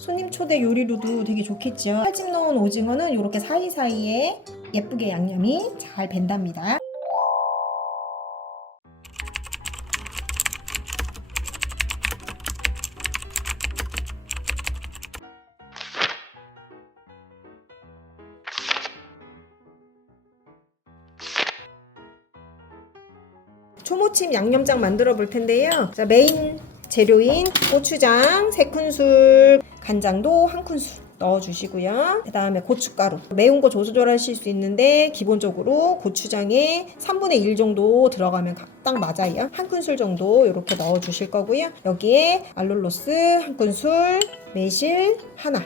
손님 초대 요리로도 되게 좋겠죠. 칼집 넣은 오징어는 이렇게 사이사이에 예쁘게 양념이 잘 밴답니다. 초무침 양념장 만들어 볼 텐데요. 자, 메인 재료인 고추장 3큰술, 간장도 1큰술 넣어주시고요. 그 다음에 고춧가루. 매운 거 조절하실 수 있는데 기본적으로 고추장에 3분의 1 정도 들어가면 딱 맞아요. 1큰술 정도 이렇게 넣어주실 거고요. 여기에 알룰로스 1큰술, 매실 하나,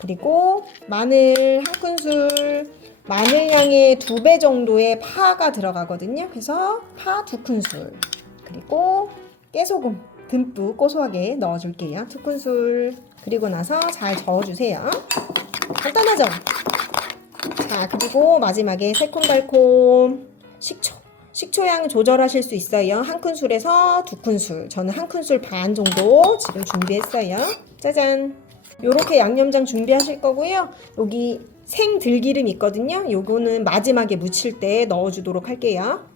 그리고 마늘 1큰술, 마늘 양의 2배 정도의 파가 들어가거든요. 그래서 파 2큰술, 그리고 깨소금 듬뿍 고소하게 넣어줄게요. 2큰술. 그리고 나서 잘 저어주세요. 간단하죠? 자, 그리고 마지막에 새콤달콤 식초양 조절하실 수 있어요. 1큰술에서 2큰술. 저는 1큰술 반 정도 지금 준비했어요. 짜잔! 요렇게 양념장 준비하실 거고요. 여기 생들기름 있거든요. 요거는 마지막에 무칠 때 넣어주도록 할게요.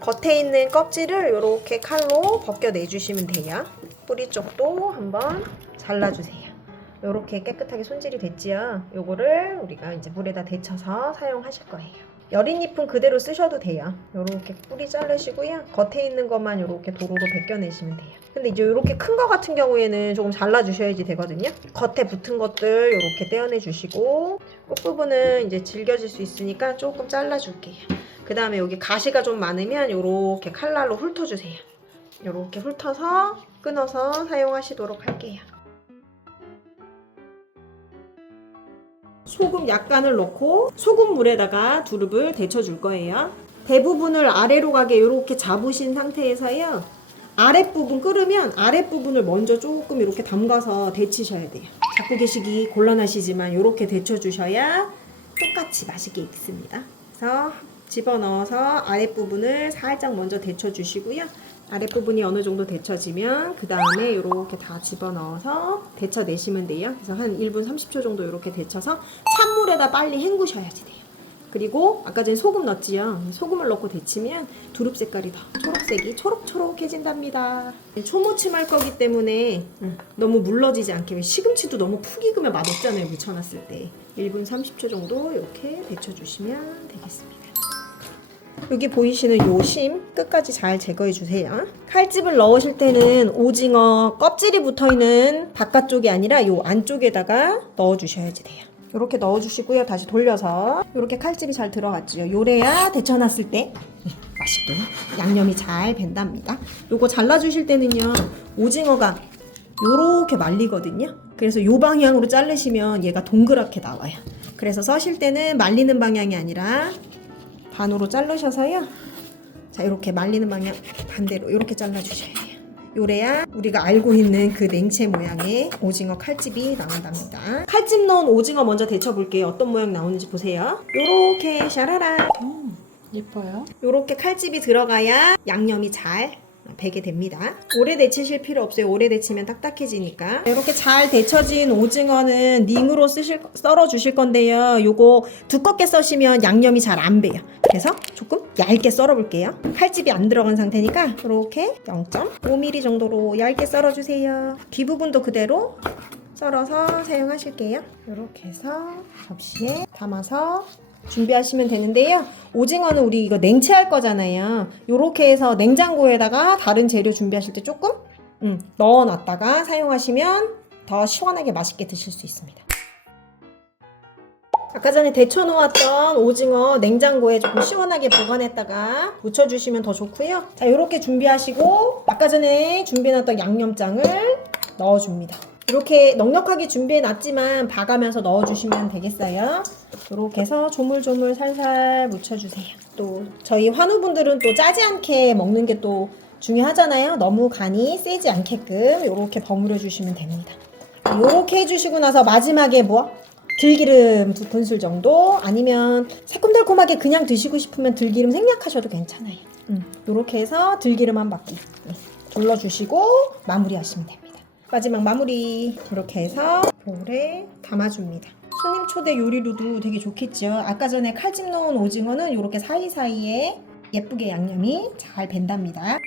겉에 있는 껍질을 이렇게 칼로 벗겨내주시면 돼요. 뿌리 쪽도 한번 잘라주세요. 이렇게 깨끗하게 손질이 됐지요. 요거를 우리가 이제 물에다 데쳐서 사용하실 거예요. 여린 잎은 그대로 쓰셔도 돼요. 요렇게 뿌리 자르시고요. 겉에 있는 것만 요렇게 도로로 벗겨내시면 돼요. 근데 이제 요렇게 큰 거 같은 경우에는 조금 잘라주셔야지 되거든요. 겉에 붙은 것들 요렇게 떼어내 주시고, 끝부분은 이제 질겨질 수 있으니까 조금 잘라줄게요. 그 다음에 여기 가시가 좀 많으면 요렇게 칼날로 훑어주세요. 요렇게 훑어서 끊어서 사용하시도록 할게요. 소금 약간을 넣고 소금물에다가 두릅을 데쳐줄 거예요. 대부분을 아래로 가게 이렇게 잡으신 상태에서요. 아랫부분 끓으면 아랫부분을 먼저 조금 이렇게 담가서 데치셔야 돼요. 잡고 계시기 곤란하시지만 이렇게 데쳐주셔야 똑같이 맛있게 익습니다. 그래서 집어넣어서 아랫부분을 살짝 먼저 데쳐주시고요. 아랫부분이 어느 정도 데쳐지면 그 다음에 이렇게 다 집어넣어서 데쳐내시면 돼요. 그래서 한 1분 30초 정도 이렇게 데쳐서 찬물에다 빨리 헹구셔야지 돼요. 그리고 아까 전에 소금 넣었지요. 소금을 넣고 데치면 두릅 색깔이 더 초록색이 초록초록해진답니다. 초무침 할 거기 때문에 너무 물러지지 않게, 시금치도 너무 푹 익으면 맛없잖아요. 묻혀놨을 때 1분 30초 정도 이렇게 데쳐주시면 되겠습니다. 여기 보이시는 요 심 끝까지 잘 제거해 주세요. 칼집을 넣으실 때는 오징어 껍질이 붙어있는 바깥쪽이 아니라 요 안쪽에다가 넣어 주셔야지 돼요. 이렇게 넣어 주시고요. 다시 돌려서 이렇게 칼집이 잘 들어갔죠. 요래야 데쳐놨을 때 맛있게 양념이 잘 밴답니다. 요거 잘라 주실 때는요, 오징어가 요렇게 말리거든요. 그래서 요 방향으로 자르시면 얘가 동그랗게 나와요. 그래서 써실 때는 말리는 방향이 아니라 반으로 자르셔서요. 자, 이렇게 말리는 방향 반대로 이렇게 잘라주셔야 돼요. 요래야 우리가 알고 있는 그 냉채 모양의 오징어 칼집이 나온답니다. 칼집 넣은 오징어 먼저 데쳐볼게요. 어떤 모양 나오는지 보세요. 요렇게 샤라라. 예뻐요. 요렇게 칼집이 들어가야 양념이 잘 배게 됩니다. 오래 데치실 필요 없어요. 오래 데치면 딱딱해지니까. 이렇게 잘 데쳐진 오징어는 닝으로 썰어 주실 건데요. 요거 두껍게 써시면 양념이 잘 안 배요. 그래서 조금 얇게 썰어 볼게요. 칼집이 안 들어간 상태니까 이렇게 0.5mm 정도로 얇게 썰어 주세요. 뒷부분도 그대로 썰어서 사용하실게요. 이렇게 해서 접시에 담아서 준비하시면 되는데요. 오징어는 우리 이거 냉채할 거잖아요. 요렇게 해서 냉장고에다가 다른 재료 준비하실 때 조금 넣어놨다가 사용하시면 더 시원하게 맛있게 드실 수 있습니다. 아까 전에 데쳐놓았던 오징어 냉장고에 조금 시원하게 보관했다가 부쳐주시면 더 좋고요. 자, 요렇게 준비하시고 아까 전에 준비해놨던 양념장을 넣어줍니다. 이렇게 넉넉하게 준비해 놨지만 봐가면서 넣어주시면 되겠어요. 이렇게 해서 조물조물 살살 묻혀주세요. 또 저희 환우분들은 또 짜지 않게 먹는 게 또 중요하잖아요. 너무 간이 세지 않게끔 이렇게 버무려 주시면 됩니다. 이렇게 해주시고 나서 마지막에 들기름 2큰술 정도, 아니면 새콤달콤하게 그냥 드시고 싶으면 들기름 생략하셔도 괜찮아요. 이렇게 해서 들기름 한 바퀴 둘러주시고 마무리하시면 됩니다. 마지막 마무리 이렇게 해서 볼에 담아줍니다. 손님 초대 요리로도 되게 좋겠죠. 아까 전에 칼집 넣은 오징어는 이렇게 사이사이에 예쁘게 양념이 잘 밴답니다.